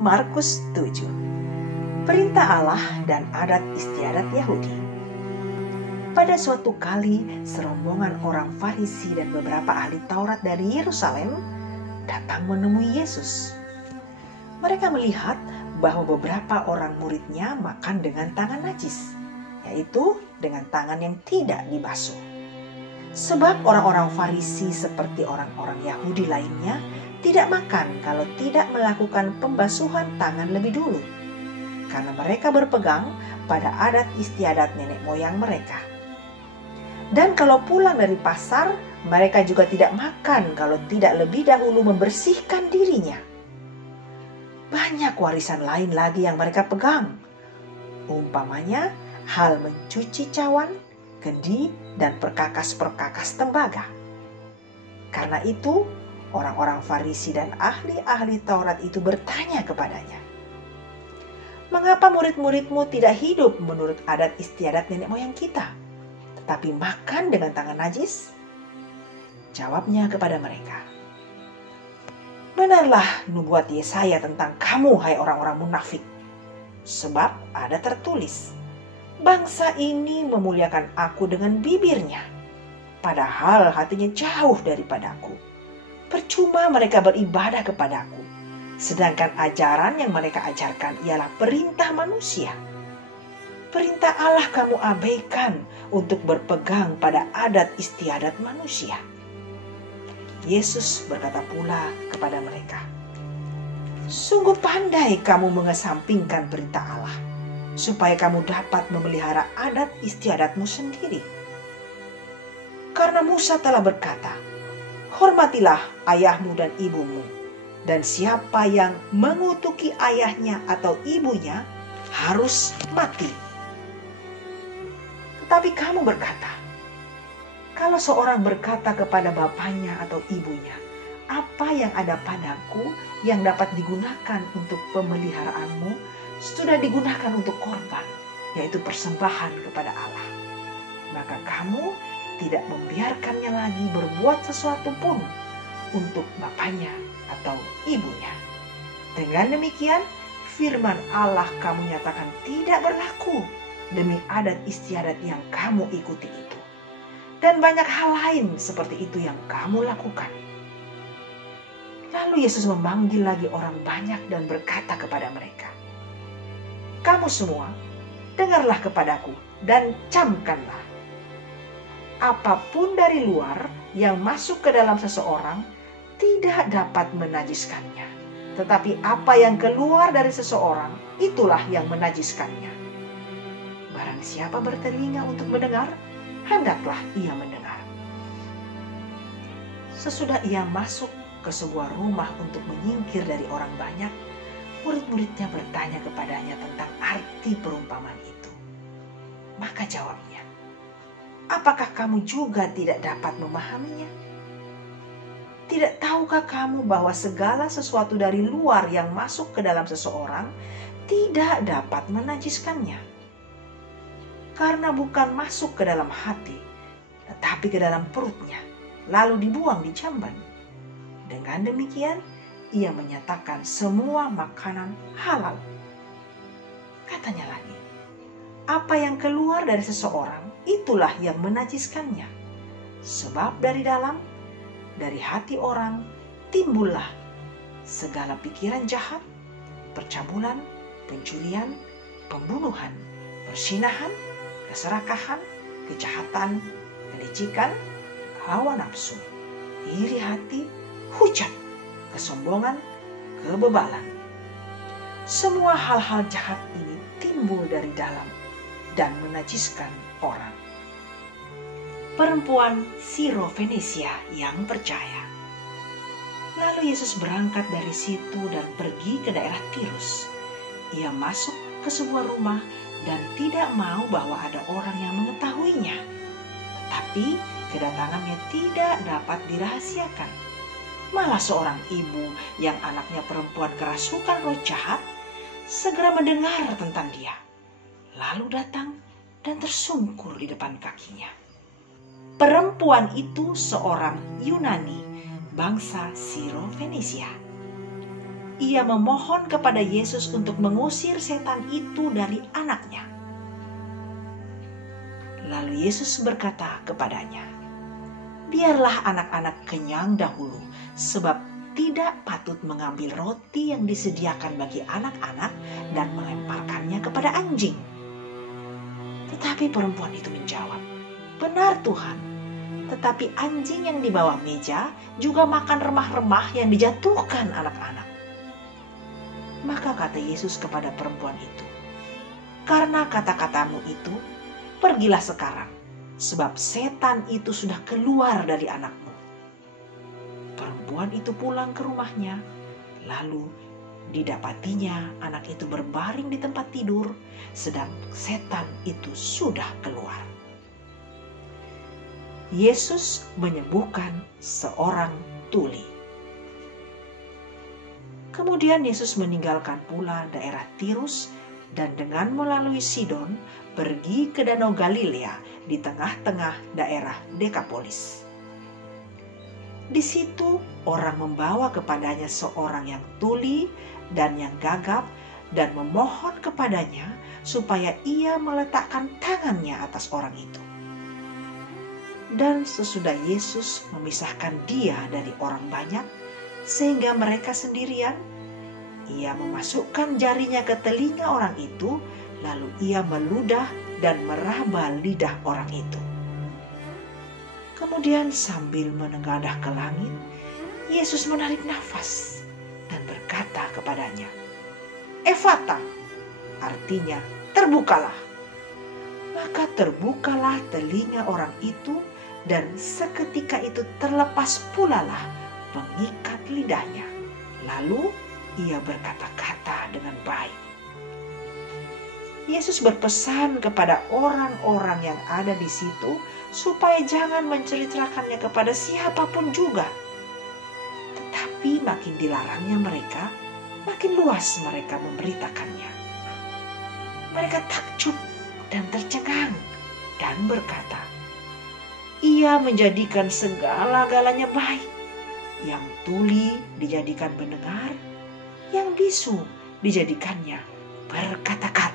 Markus 7. Perintah Allah dan adat istiadat Yahudi. Pada suatu kali, serombongan orang Farisi dan beberapa ahli Taurat dari Yerusalem datang menemui Yesus. Mereka melihat bahwa beberapa orang muridnya makan dengan tangan najis, yaitu dengan tangan yang tidak dibasuh. Sebab orang-orang Farisi seperti orang-orang Yahudi lainnya tidak makan kalau tidak melakukan pembasuhan tangan lebih dulu, karena mereka berpegang pada adat istiadat nenek moyang mereka. Dan kalau pulang dari pasar, mereka juga tidak makan kalau tidak lebih dahulu membersihkan dirinya. Banyak warisan lain lagi yang mereka pegang, umpamanya hal mencuci cawan, kendi, dan perkakas-perkakas tembaga. Karena itu, orang-orang Farisi dan ahli-ahli Taurat itu bertanya kepadanya, "Mengapa murid-muridmu tidak hidup menurut adat istiadat nenek moyang kita, tetapi makan dengan tangan najis?" Jawabnya kepada mereka, "Benarlah nubuat Yesaya tentang kamu, hai orang-orang munafik. Sebab ada tertulis, bangsa ini memuliakan aku dengan bibirnya, padahal hatinya jauh daripadaku. Percuma mereka beribadah kepadaku, sedangkan ajaran yang mereka ajarkan ialah perintah manusia. Perintah Allah kamu abaikan untuk berpegang pada adat istiadat manusia." Yesus berkata pula kepada mereka, "Sungguh pandai kamu mengesampingkan perintah Allah, supaya kamu dapat memelihara adat istiadatmu sendiri. Karena Musa telah berkata, hormatilah ayahmu dan ibumu, dan siapa yang mengutuki ayahnya atau ibunya harus mati. Tetapi kamu berkata, kalau seorang berkata kepada bapaknya atau ibunya, apa yang ada padaku yang dapat digunakan untuk pemeliharaanmu, sudah digunakan untuk korban, yaitu persembahan kepada Allah. Maka kamu tidak membiarkannya lagi berbuat sesuatu pun untuk bapaknya atau ibunya. Dengan demikian, firman Allah kamu nyatakan tidak berlaku demi adat istiadat yang kamu ikuti itu. Dan banyak hal lain seperti itu yang kamu lakukan." Lalu Yesus memanggil lagi orang banyak dan berkata kepada mereka, "Kamu semua, dengarlah kepadaku dan camkanlah. Apapun dari luar yang masuk ke dalam seseorang tidak dapat menajiskannya. Tetapi apa yang keluar dari seseorang, itulah yang menajiskannya. Barang siapa bertelinga untuk mendengar, hendaklah ia mendengar." Sesudah ia masuk ke sebuah rumah untuk menyingkir dari orang banyak, murid-muridnya bertanya kepadanya tentang arti perumpamaan itu. Maka jawabnya, "Apakah kamu juga tidak dapat memahaminya? Tidak tahukah kamu bahwa segala sesuatu dari luar yang masuk ke dalam seseorang tidak dapat menajiskannya? Karena bukan masuk ke dalam hati, tetapi ke dalam perutnya, lalu dibuang di jamban. Dengan demikian, ia menyatakan semua makanan halal." Katanya lagi, "Apa yang keluar dari seseorang, itulah yang menajiskannya. Sebab dari dalam, dari hati orang, timbullah segala pikiran jahat, percabulan, pencurian, pembunuhan, perzinahan, keserakahan, kejahatan, kelicikan, hawa nafsu, iri hati, hujat, kesombongan, kebebalan. Semua hal-hal jahat ini timbul dari dalam dan menajiskan orang." Perempuan Siro-Fenisia yang percaya. Lalu Yesus berangkat dari situ dan pergi ke daerah Tirus. Ia masuk ke sebuah rumah dan tidak mau bahwa ada orang yang mengetahuinya. Tetapi kedatangannya tidak dapat dirahasiakan. Malah seorang ibu yang anaknya perempuan kerasukan roh jahat segera mendengar tentang dia, lalu datang dan tersungkur di depan kakinya. Perempuan itu seorang Yunani, bangsa Siro-Fenisia. ia memohon kepada Yesus untuk mengusir setan itu dari anaknya. Lalu Yesus berkata kepadanya, "Biarlah anak-anak kenyang dahulu, sebab tidak patut mengambil roti yang disediakan bagi anak-anak dan melemparkannya kepada anjing." Tetapi perempuan itu menjawab, "Benar Tuhan, tetapi anjing yang di bawah meja juga makan remah-remah yang dijatuhkan anak-anak." Maka kata Yesus kepada perempuan itu, "Karena kata-katamu itu, pergilah sekarang, sebab setan itu sudah keluar dari anakmu." Perempuan itu pulang ke rumahnya, lalu didapatinya anak itu berbaring di tempat tidur, sedang setan itu sudah keluar. Yesus menyembuhkan seorang tuli. Kemudian Yesus meninggalkan pula daerah Tirus dan dengan melalui Sidon pergi ke Danau Galilea di tengah-tengah daerah Dekapolis. Di situ orang membawa kepadanya seorang yang tuli dan yang gagap dan memohon kepadanya supaya ia meletakkan tangannya atas orang itu. Dan sesudah Yesus memisahkan dia dari orang banyak sehingga mereka sendirian, ia memasukkan jarinya ke telinga orang itu, lalu ia meludah dan meraba lidah orang itu. Kemudian sambil menengadah ke langit, Yesus menarik nafas dan berkata kepadanya, "Efata," artinya terbukalah. Maka terbukalah telinga orang itu dan seketika itu terlepas pula lah pengikat lidahnya. Lalu ia berkata-kata dengan baik. Yesus berpesan kepada orang-orang yang ada di situ supaya jangan menceritakannya kepada siapapun juga. Tetapi makin dilarangnya mereka, makin luas mereka memberitakannya. Mereka takjub dan tercengang dan berkata, "Ia menjadikan segala-galanya baik. Yang tuli dijadikan mendengar, yang bisu dijadikannya berkata-kata."